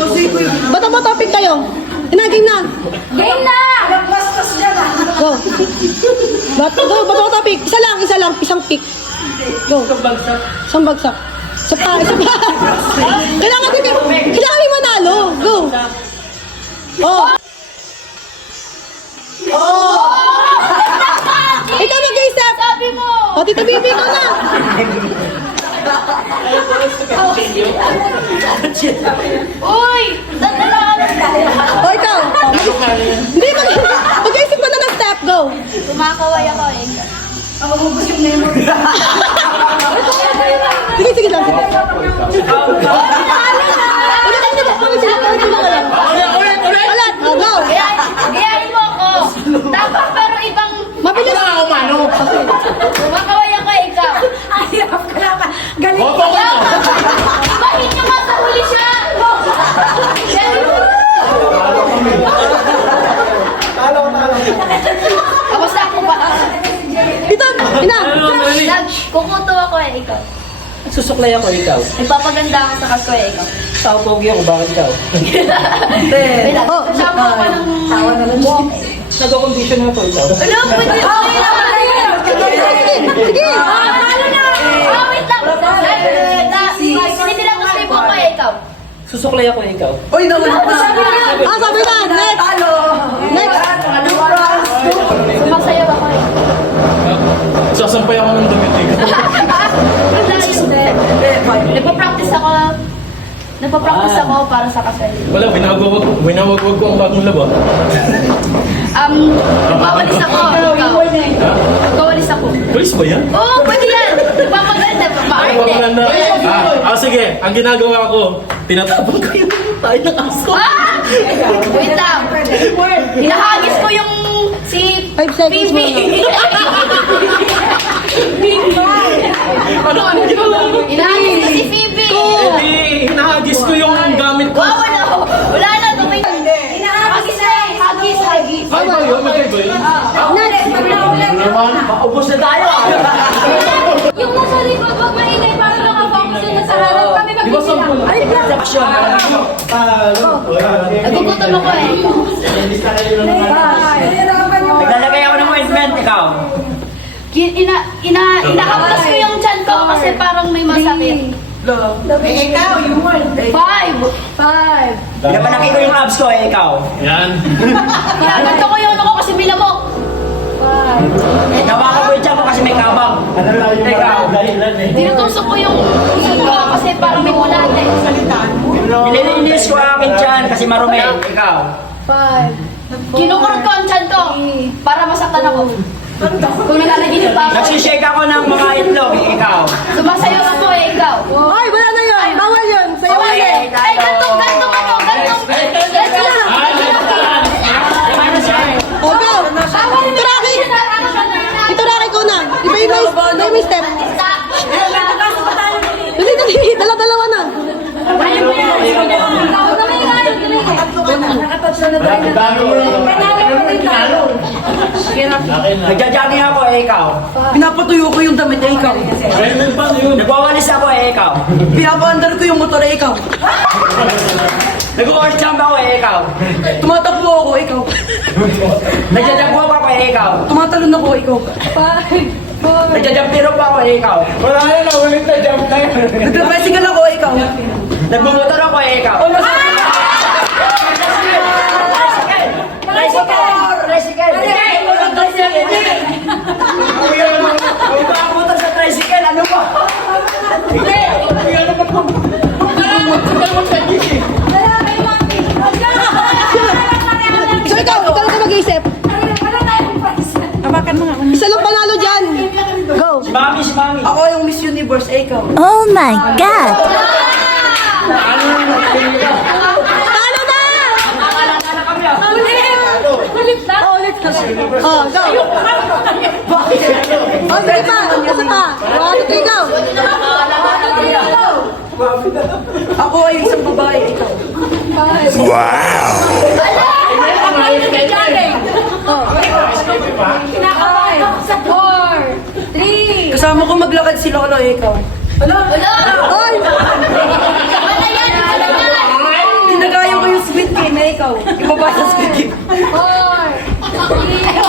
Bato mo topic kayo. Game na. Game na! Go. Bato mo topic. Isa lang. Isang pick. Go. Isang bagsak. Isa pa. Kailangan may manalo. Go. Oh. Ikaw mag-isip. Sabi mo! O, Tita Bibi, ikaw na. Uy! Dadala ka O, ikaw. Hindi, mag-isip mo na ng step. Go. Kumakaway ako eh. Sige lang. Ulit. O, go. Gayahin mo ako. Dapat pero ibang... Mabilis. Kumakaway ako eh, ikaw. Hirap ka naman. Galing Ikaw! Ibahin nyo nga sa huli siya! Tapos ako ba? Ito, ina. Kukuto ako eh, ikaw. Susuklay ako, ikaw. Nagpapaganda ako sa kasko eh, ikaw. Tao pogi ako, bakit ikaw? Wait lang, kasama ako ng walk. Nag-condition na ako, ikaw. Ano? Pwede ko yun ako na yun! Sige. Ano na? Wait lang! Hindi lang gusto yung ko eh, ikaw. Susuklay ako, ikaw. Uy, nawala pa. Sabi na. Next. Talo. Next. Sumasayaw ako eh. Sasampay ako ng damit, ikaw. Nagpa-practice ako para sa kasal. Wala, winawagwag ko ang bagong laba. Nagpapalis ako, ikaw. Nagpapalis ako. Polis ba yan? Oo, pwede yan. Nagpapaganda, maarte. Maganda. Sige, ang ginagawa ko, tinatapon ko yung tayo ng aso. Ah! Wait lang. Hinahagis ko yung si 5 seconds mo Bibi. Ano ginawa mo? Hinahagis ko si Phoebe. Hinahagis ko yung gamit ko. Wow, wala na. Tumay. Hinahagis na eh. Hagis. Ay, ba yun? Magkaiba yun? Maubos na tayo, Yung nasa likod, wag maingay para nakafocus yun sa harap. Kami magkikita. Ay, nagugutom ako eh. Naglalagay ako ng ointment, ikaw. Inakaplas ko yung chan ko kasi parang may masakit. Ikaw, yung one. 5. Pinapanaki ko yung abs ko, ikaw. Yan. Kinaganto ko yung ano ko kasi bilamok. Nawakan ko yung tiyan ko kasi may kabang. Ikaw. Tinutusok ko yung chan ko kasi parang may mulat eh. Nililinis ko ang aking tiyan kasi marumi. Ikaw. Kinukurot ko ang chan ko para masaktan ako. Kung nalalaginip pa ako. Nagsishake ako ng mga itlog, ikaw. Sumasayaw ako eh, ikaw. Ay, wala na yun. Bawal yun. Sayawan Okay, eh. Ay, gantong ano, gantong. O, go. Ito, Rocky. Ito, Rocky ko na. Iba yung step. Dali. Dala-dalawa na. Nagja-jogging ako, ikaw. Pinapatuyo ko yung damit niya, ikaw. Nagwawalis ako, ikaw. Pinapaandar ko yung motor niya, ikaw. Nag-course jump ako, ikaw. Tumatakbo ako, ikaw. Nagja-jump ako, ikaw. Tumatalon ako, ikaw. Nagja-jump tiro pa ako, ikaw. Wala na, ulit na jump na yun. Nagka-bicycle ako, ikaw. Nagbumotor ako, ikaw. Tricycle! Huwag ka ang motor sa tricycle, ano ba? So, ikaw na mag-isip. Isa lang panalo dyan. Go. Si Mami. Ako yung Miss Universe, ikaw. Oh my God! Talo na! Ulit na. Oh, go. Oh, sige pa. Isa pa. 1, 2, 3, go. Ako ay isang babae, ikaw. Kasama ko maglakad si Lolo, ikaw. Oy! Tinaga Nagbabasa sa script. 4, 3,